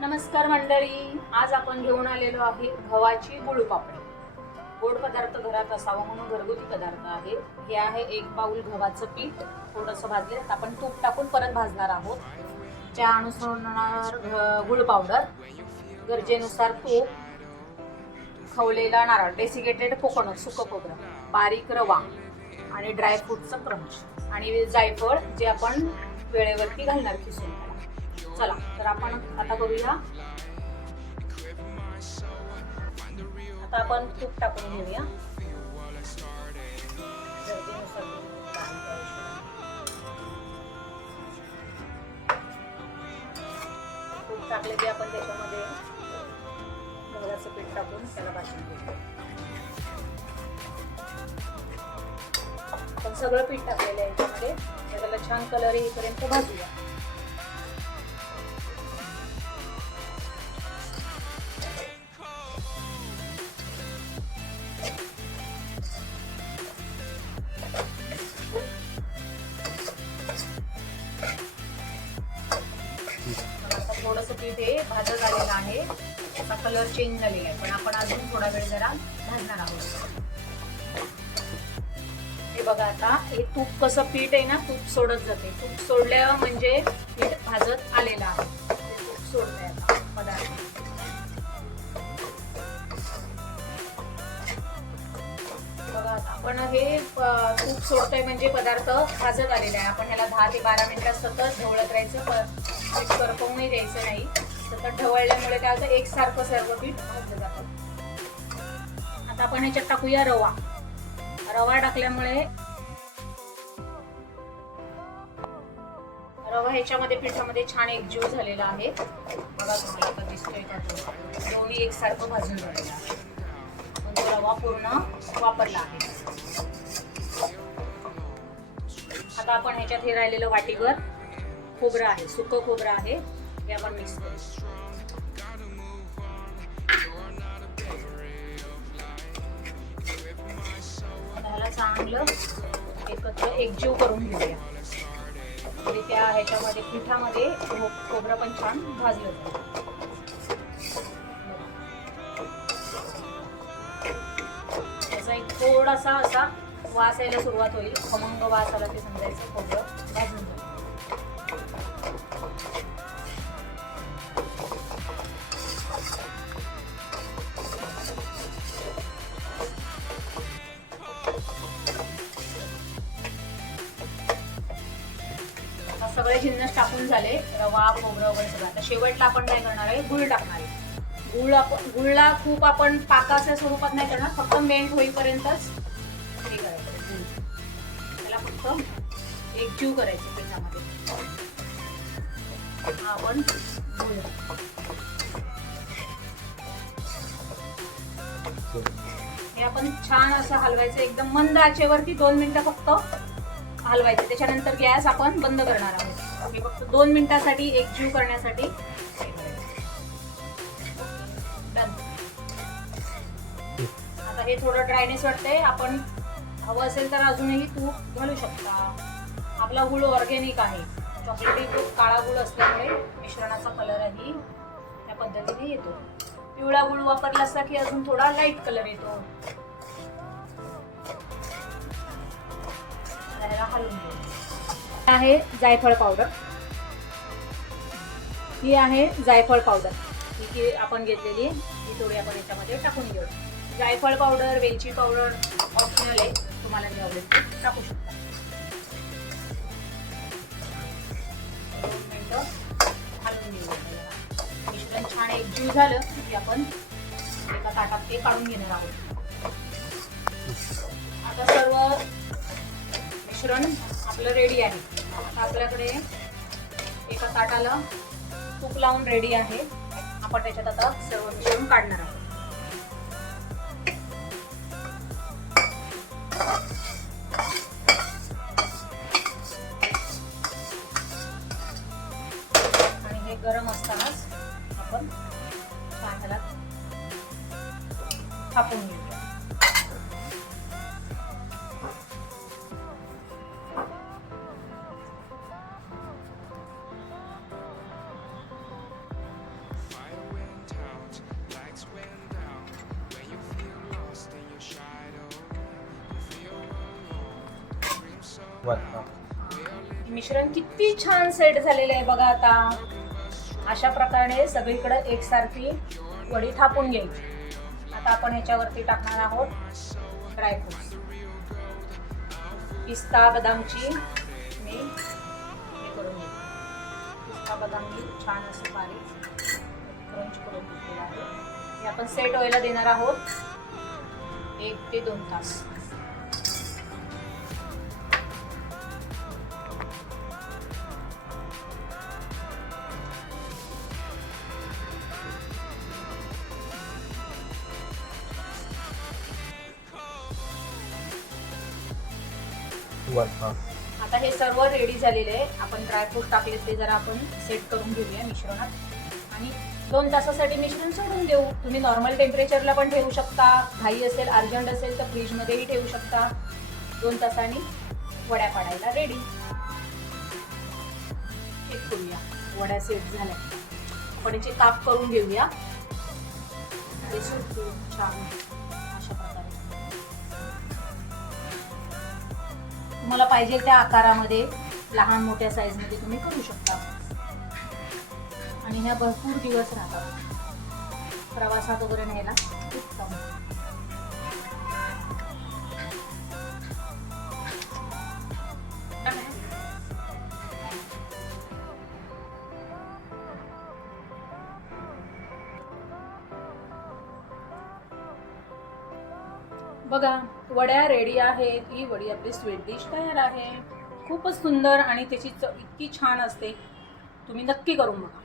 नमस्कार मंडळी, आज आपण घेऊन आलेलो आहे गव्हाची गुळपापडी. गोड पदार्थ घरात असावा म्हणून घरगुती पदार्थ आहे. हे आहे 1 बाउल गव्हाचं पीठ, थोडंसं भाजले. आपण तूप टाकून परत भाजणार आहोत. त्या अनुसार गुळ पावडर, गरजेनुसार तूप, खवलेला नारळ, डेसिकेटेड कोकोनट सुकं खोबरं, बारीक रवा आणि ड्रायफ्रूटचं क्रंच आणि जायफळ जे आपण वेळेवरती घालणार किसून. चला तर आपण आता करूया. आता आपण तूप टाकून घेऊया. तूप टाकले की आपण त्याच्यामध्ये गव्हाचं पीठ टाकून त्याला भाजून घेऊया. आपण सगळं पीठ टाकलेलं आहे याच्यामध्ये. त्याला छान कलर येईपर्यंत भाजूया. थोडंसं पीठ हे भाजत आलेलं आहे. त्याचा कलर चेंज झालेला आहे, पण आपण अजून थोडा वेळ जरा भाजणार आहोत. हे बघा, आता हे तूप कसं पीठ आहे ना, तूप सोडत जाते. तूप सोडल्या म्हणजे पीठ भाजत आलेलं आहे. तूप सोडतंय आता पदार्थ. बघा, आपण हे तूप सोडतोय म्हणजे पदार्थ भाजत आलेला आहे. आपण ह्याला 10 ते 12 मिनिटं सतत ढवळत राहायचं. पीठ करपवून द्यायचं नाही. सतत ढवळल्यामुळे काय होतं, एकसारखं सर्व पीठ भाजलं जातं. आता आपण ह्याच्यात टाकूया रवा. रवा टाकल्यामुळे रवा ह्याच्यामध्ये पिठामध्ये छान एकजीव झालेला आहे. बघा, तुम्हाला आता दिसतोय का तो? दोन्ही एकसारखं भाजून झालेला आहे. तो रवा पूर्ण वापरला आहे. आता आपण ह्याच्यात हे राहिलेलं वाटीभर खोबरं आहे, सुकं खोबरं आहे, हे आपण मिक्स करू. ह्याला चांगलं एकत्र एकजीव करून घेऊया. म्हणजे त्या ह्याच्यामध्ये पिठामध्ये खोबरं पण छान भाजलं जातं. त्याचा एक थोडासा असा वास यायला सुरुवात होईल. खमंग वास आला ते समजायचं खोबरं भाजून जाईल. सगळे जिन्नस टाकून झाले, रवा, खोबरं वगैरे सगळं. आता शेवटला आपण काय करणार आहे, गुळ टाकणार आहे. गुळला खूप आपण पाकाच्या स्वरूपात नाही करणार, फक्त मेल्ट होईपर्यंतच हे करायचं. त्याला फक्त एकजीव करायचं पिठामध्ये. हा आपण गुळ हे आपण छान असं हलवायचं. एकदम मंद आचेवरती 2 मिनिटं फक्त हलवायचं. त्याच्यानंतर गॅस आपण बंद करणार आहोत. हे फक्त 2 मिनिटासाठी एकजीव करण्यासाठी. आता हे थोडं ड्रायनेस वाटतंय. आपण हवं असेल तर अजूनही तूप घालू शकता. आपला गुळ ऑर्गॅनिक आहे. चॉकलेटी काळा गुळ असल्यामुळे मिश्रणाचा कलरही त्या पद्धतीने येतो. पिवळा गुळ वापरला असता की अजून थोडा लाईट कलर येतो. हलवून घेऊ. आहे जायफळ पावडर. ही आहे जायफळ पावडर, ही आपण घेतलेली. ही थोडी आपण याच्यामध्ये टाकून घेऊ. जायफळ पावडर, वेलची पावडर ऑप्शनल आहे, तुम्हाला जे आवडेल ते टाकू शकता. 2 मिनिटं हलवून घेऊ. मिश्रण छान एकजीव झालं की आपण एका ताटात ते काढून घेणार आहोत. आता सर्व मिश्रण आपलं रेडी आहे. आता आपल्याकडे एका ताटाला तूप लावून रेडी आहे. आपण त्याच्यात आता सर्व मिश्रण काढणार आहोत. आणि हे गरम असतानाच आपण छान त्याला थापून घेऊया. मिश्रण किती छान सेट झालेलं आहे बघा. आता अशा प्रकारे सगळीकडे एकसारखी वडी थापून घ्यायची. आता आपण ह्याच्यावरती टाकणार आहोत ड्रायफ्रुट्स. पिस्ता बदामची मी हे करून घेते. पिस्ता बदाम मी छान असं बारीक क्रंच करून घेतलेलं आहे. हे आपण सेट व्हायला देणार आहोत 1 ते 2 तास. आता हे सर्व रेडी झालेले आहे. आपण ड्रायफ्रूट टाकले ते जरा आपण सेट करून घेऊया मिश्रणात आणि 2 तासासाठी मिश्रण सोडून देऊ. तुम्ही नॉर्मल टेम्परेचरला पण ठेवू शकता. घाई असेल, अर्जंट असेल तर फ्रीजमध्येही ठेवू शकता. 2 तासांनी वड्या पाडायला रेडी. चेक करूया वड्या सेट झाल्या. आपण याचे काप करून घेऊया. ते सुटून छान अशा प्रकारे तुम्हाला पाहिजे त्या आकारामध्ये लहान मोठ्या साईजमध्ये तुम्ही करू शकता. आणि ह्या भरपूर दिवस राहतात. प्रवासात वगैरे न्यायला उत्तम. बघा वड्या रेडी आहेत. ही वडी आपली स्वीट डिश तयार आहे. खूपच सुंदर आणि त्याची चव इतकी छान असते. तुम्ही नक्की करून बघा.